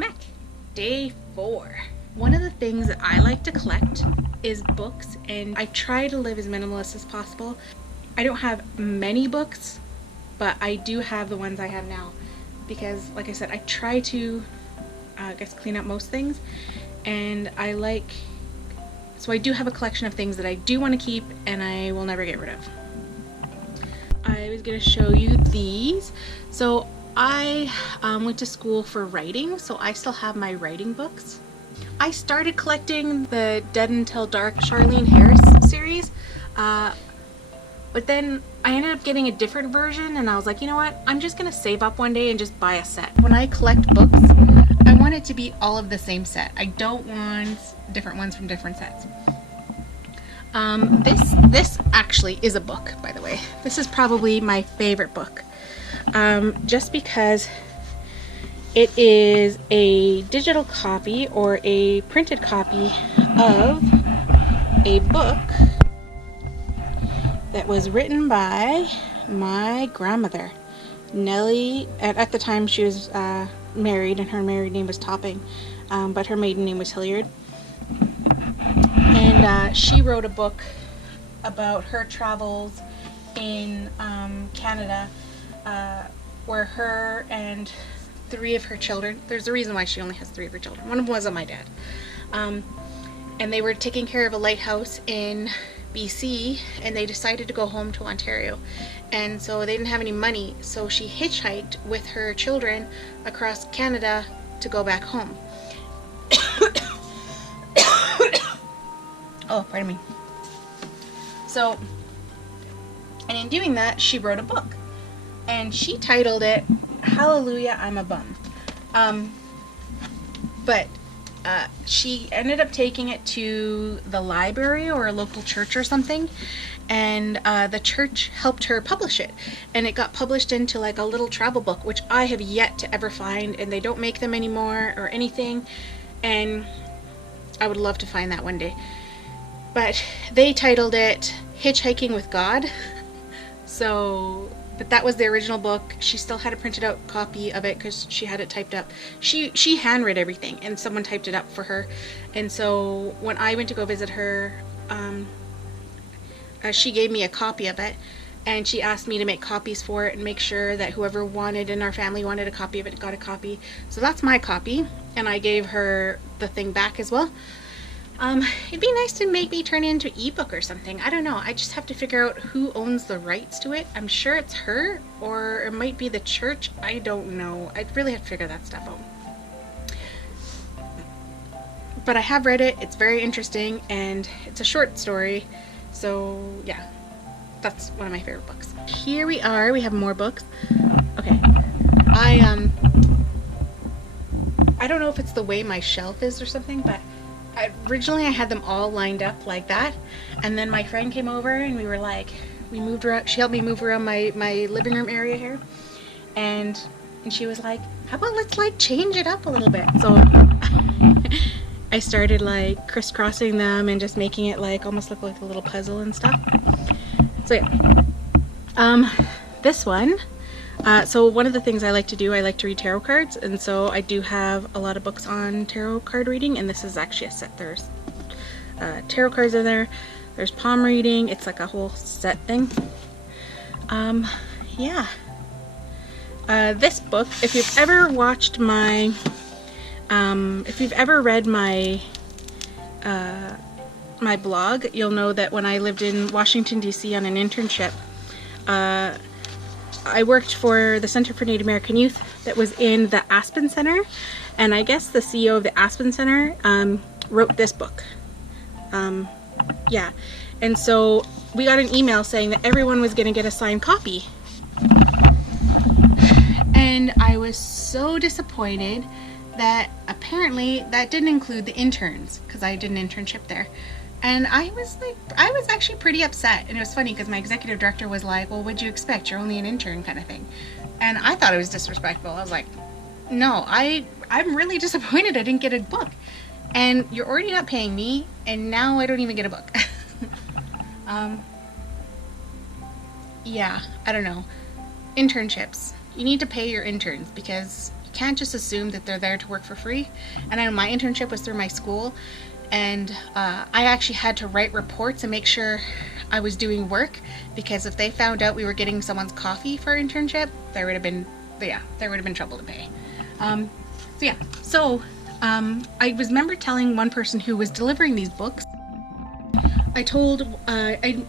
Mac. Day 4. One of the things that I like to collect is books, and I try to live as minimalist as possible. I don't have many books, but I do have the ones I have now because, like I said, I try to I guess clean up most things, and so I do have a collection of things that I do want to keep and I will never get rid of. I was going to show you these. So I went to school for writing, so I still have my writing books. I started collecting the Dead Until Dark Charlene Harris series, but then I ended up getting a different version, and I was like, you know what, I'm just going to save up one day and just buy a set. When I collect books, I want it to be all of the same set. I don't want different ones from different sets. This actually is a book, by the way. This is probably my favorite book, just because it is a digital copy or a printed copy of a book that was written by my grandmother, Nellie. At the time she was married, and her married name was Topping, but her maiden name was Hilliard. And she wrote a book about her travels in Canada, where her and 3 of her children, there's a reason why she only has 3 of her children, one of them wasn't my dad, and they were taking care of a lighthouse in BC, and they decided to go home to Ontario, and so they didn't have any money, so she hitchhiked with her children across Canada to go back home. Oh, pardon me. So, and in doing that, she wrote a book, and she titled it Hallelujah, I'm a Bum. But she ended up taking it to the library or a local church or something, and the church helped her publish it, and it got published into like a little travel book, which I have yet to ever find, and they don't make them anymore or anything, and I would love to find that one day. But they titled it Hitchhiking with God. So, but that was the original book. She still had a printed out copy of it because she had it typed up. She handwrote everything, and someone typed it up for her. And so when I went to go visit her, she gave me a copy of it, and she asked me to make copies for it and make sure that whoever wanted in our family wanted a copy of it got a copy. So that's my copy, and I gave her the thing back as well. It'd be nice to maybe turn it into an ebook or something. I don't know. I just have to figure out who owns the rights to it. I'm sure it's her, or it might be the church. I don't know. I'd really have to figure that stuff out. But I have read it. It's very interesting, and it's a short story. So yeah, that's one of my favorite books. Here we are. We have more books. Okay. I don't know if it's the way my shelf is or something, but originally I had them all lined up like that, and then my friend came over and we were like, we moved around, she helped me move around my living room area here, and she was like, how about let's like change it up a little bit. So I started like crisscrossing them and just making it like almost look like a little puzzle and stuff. So yeah, this one, so one of the things I like to do, I like to read tarot cards, and so I do have a lot of books on tarot card reading, and this is actually a set. There's tarot cards in there, there's palm reading, it's like a whole set thing. Yeah. This book, if you've ever watched my, if you've ever read my, my blog, you'll know that when I lived in Washington, D.C. on an internship, I worked for the Center for Native American Youth that was in the Aspen Center, and I guess the CEO of the Aspen Center wrote this book. Yeah, and so we got an email saying that everyone was going to get a signed copy, and I was so disappointed that apparently that didn't include the interns, because I did an internship there. And I was actually pretty upset, and it was funny because my executive director was like, well, what'd you expect? You're only an intern, kind of thing. And I thought it was disrespectful. I was like, no, I'm really disappointed I didn't get a book. And you're already not paying me, and now I don't even get a book. Yeah, I don't know. Internships. You need to pay your interns because You can't just assume that they're there to work for free. And I know my internship was through my school, and I actually had to write reports and make sure I was doing work, because if they found out we were getting someone's coffee for our internship, there would have been trouble to pay. I remember telling one person who was delivering these books, I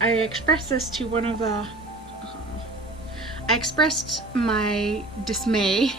expressed this to one of the, I expressed my dismay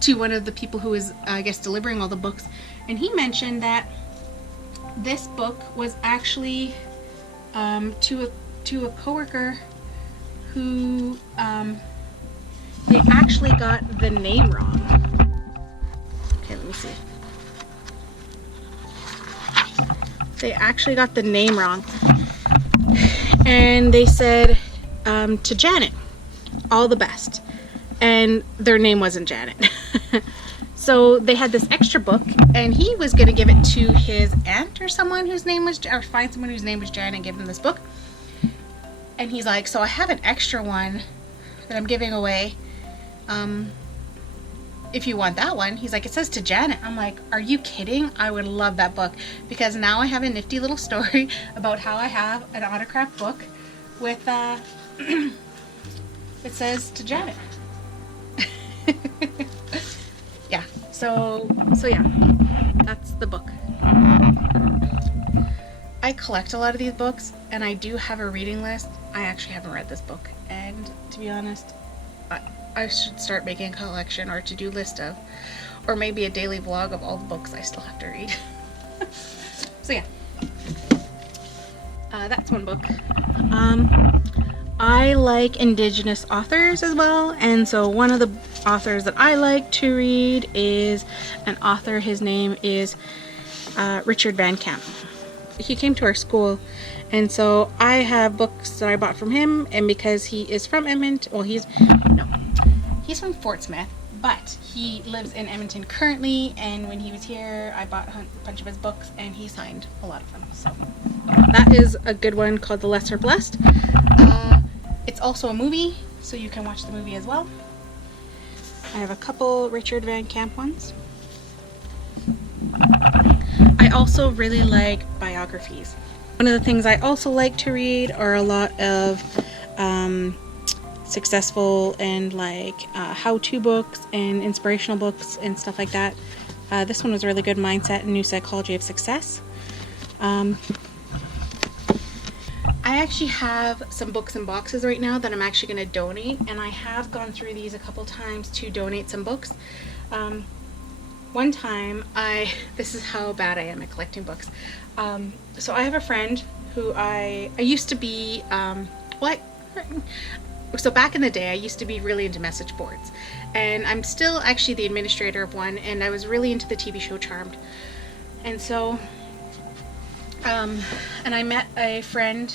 to one of the people who was, I guess, delivering all the books, and he mentioned that this book was actually to a coworker who they actually got the name wrong. Okay, let me see. They actually got the name wrong, and they said to Janet, all the best, and their name wasn't Janet. So they had this extra book, and he was going to give it to his aunt or someone whose name was, or find someone whose name was Janet and give them this book. And he's like, so I have an extra one that I'm giving away. If you want that one. He's like, it says to Janet. I'm like, are you kidding? I would love that book, because now I have a nifty little story about how I have an autographed book with it says to Janet. Yeah, so yeah, that's the book. I collect a lot of these books, and I do have a reading list. I actually haven't read this book, and to be honest, I should start making a collection or a to-do list of, or maybe a daily vlog of all the books I still have to read. So yeah, that's one book. I like Indigenous authors as well, and so one of the authors that I like to read is an author. His name is Richard Van Camp. He came to our school, and so I have books that I bought from him, and because he is from Edmonton, well, he's from Fort Smith, but he lives in Edmonton currently, and when he was here, I bought a bunch of his books, and he signed a lot of them. So that is a good one, called The Lesser Blessed. It's also a movie, so you can watch the movie as well. I have a couple Richard Van Camp ones. I also really like biographies. One of the things I also like to read are a lot of successful and like how-to books and inspirational books and stuff like that. This one was really good, Mindset and New Psychology of Success. I actually have some books in boxes right now that I'm actually going to donate, and I have gone through these a couple times to donate some books. One time, this is how bad I am at collecting books. So I have a friend who I used to be, so back in the day, I used to be really into message boards, and I'm still actually the administrator of one, and I was really into the TV show Charmed. And so, and I met a friend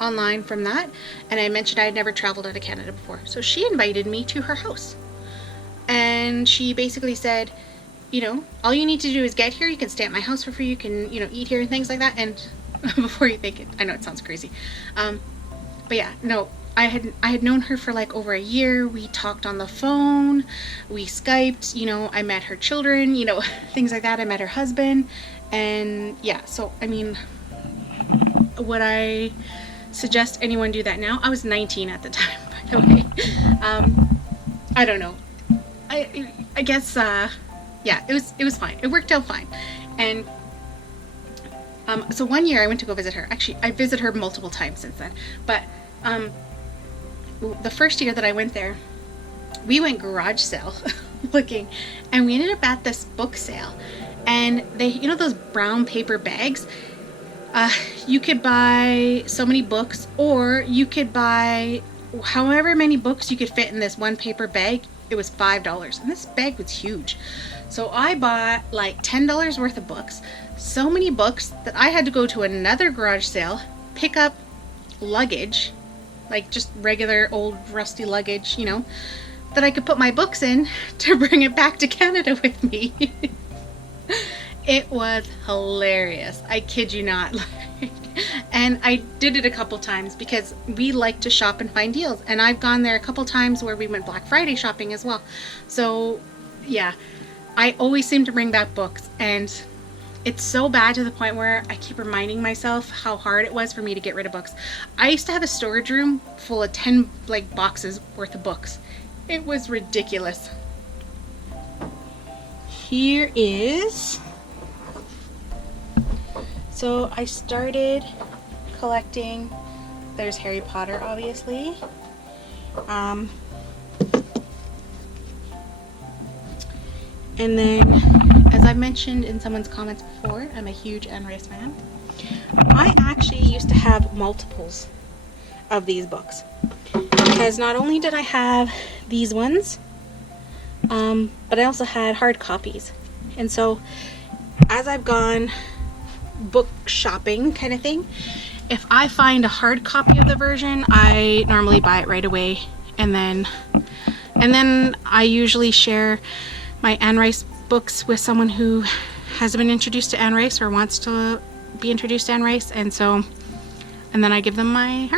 online from that, and I mentioned I had never traveled out of Canada before. So she invited me to her house, and she basically said, you know, all you need to do is get here. You can stay at my house for free. You can, you know, eat here and things like that. And before you think it, I know it sounds crazy, but yeah, no, I had known her for like over a year. We talked on the phone, we Skyped, you know, I met her children, you know, things like that. I met her husband, and yeah, so I mean, would I suggest anyone do that now? I was 19 at the time, by the way. I don't know. I guess yeah, it was fine. It worked out fine. And so one year I went to go visit her. Actually, I visited her multiple times since then. But the first year that I went there, we went garage sale looking, and we ended up at this book sale. And they, you know, those brown paper bags, you could buy so many books, or you could buy however many books you could fit in this one paper bag. It was $5, and this bag was huge. So I bought like $10 worth of books, so many books that I had to go to another garage sale, pick up luggage, like just regular old rusty luggage, you know, that I could put my books in to bring it back to Canada with me. It was hilarious. I kid you not. And I did it a couple times because we like to shop and find deals. And I've gone there a couple times where we went Black Friday shopping as well. So yeah, I always seem to bring back books, and it's so bad to the point where I keep reminding myself how hard it was for me to get rid of books. I used to have a storage room full of 10 like boxes worth of books. It was ridiculous. Here is, so I started collecting, there's Harry Potter obviously. And then, as I mentioned in someone's comments before, I'm a huge Anne Rice fan. I actually used to have multiples of these books, because not only did I have these ones, but I also had hard copies. And so as I've gone book shopping kind of thing, if I find a hard copy of the version, I normally buy it right away, and then I usually share my Anne Rice books with someone who hasn't been introduced to Anne Rice or wants to be introduced to Anne Rice, and then I give them my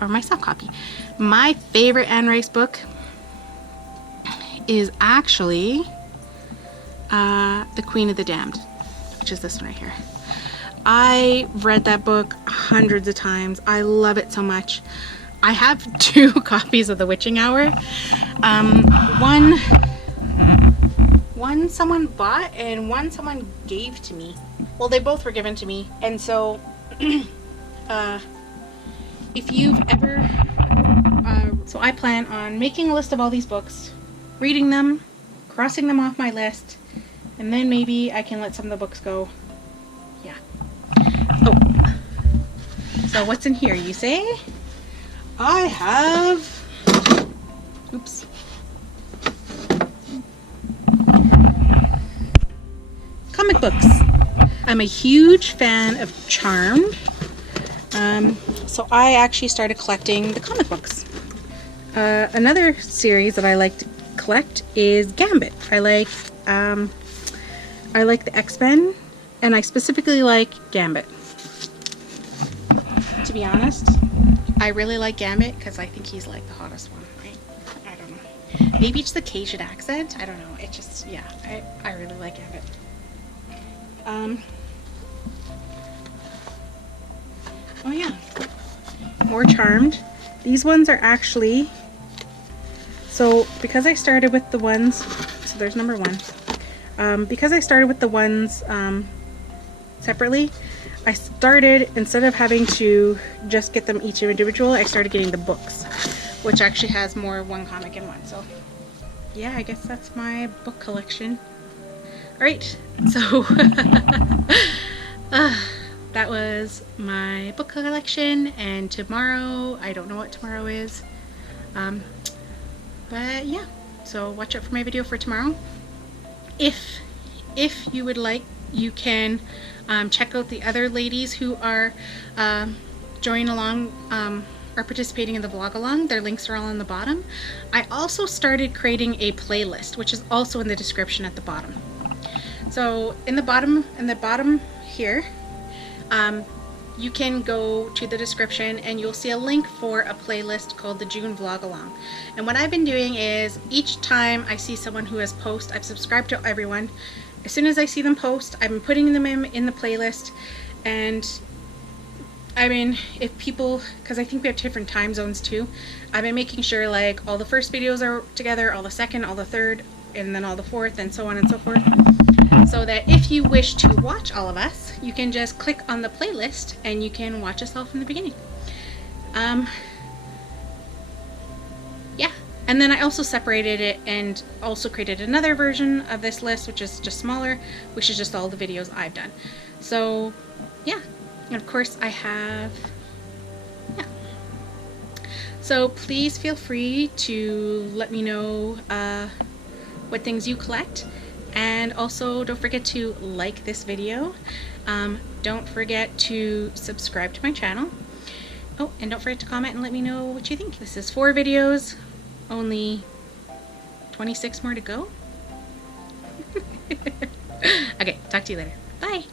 my soft copy. My favorite Anne Rice book is actually The Queen of the Damned, which is this one right here. I've read that book hundreds of times. I love it so much. I have 2 copies of The Witching Hour. One someone bought and one someone gave to me. Well, they both were given to me. And so if you've ever so I plan on making a list of all these books, reading them, crossing them off my list, and then maybe I can let some of the books go. Yeah. Oh, so what's in here, you say? I have, oops, comic books. I'm a huge fan of Charmed, so I actually started collecting the comic books. Another series that I like to collect is Gambit. I like the X-Men, and I specifically like Gambit. To be honest, I really like Gambit because I think he's like the hottest one, right? I don't know. Maybe it's the Cajun accent. I don't know. It just, yeah, I really like Gambit. Oh yeah, more Charmed. These ones are actually, so because I started with the ones, so there's number 1. Because I started with the ones separately, I started, instead of having to just get them each individual, I started getting the books, which actually has more one comic in one. So yeah, I guess that's my book collection. Alright, so that was my book collection, and tomorrow, I don't know what tomorrow is, but yeah, so watch out for my video for tomorrow. If you would like, you can check out the other ladies who are joining along or participating in the Vlogalong. Their links are all on the bottom. I also started creating a playlist, which is also in the description at the bottom. So in the bottom here, you can go to the description and you'll see a link for a playlist called the June Vlogalong. And what I've been doing is, each time I see someone who has posted, I've subscribed to everyone. As soon as I see them post, I've been putting them in the playlist. And I mean, if people, because I think we have different time zones too, I've been making sure like all the first videos are together, all the second, all the third, and then all the fourth, and so on and so forth. So that if you wish to watch all of us, you can just click on the playlist and you can watch us all from the beginning. Yeah, and then I also separated it and also created another version of this list, which is just smaller, which is just all the videos I've done. So yeah, and of course I have, yeah. So please feel free to let me know what things you collect. And also don't forget to like this video. Don't forget to subscribe to my channel. Oh, and don't forget to comment and let me know what you think. This is 4 videos, only 26 more to go. Okay, talk to you later. Bye.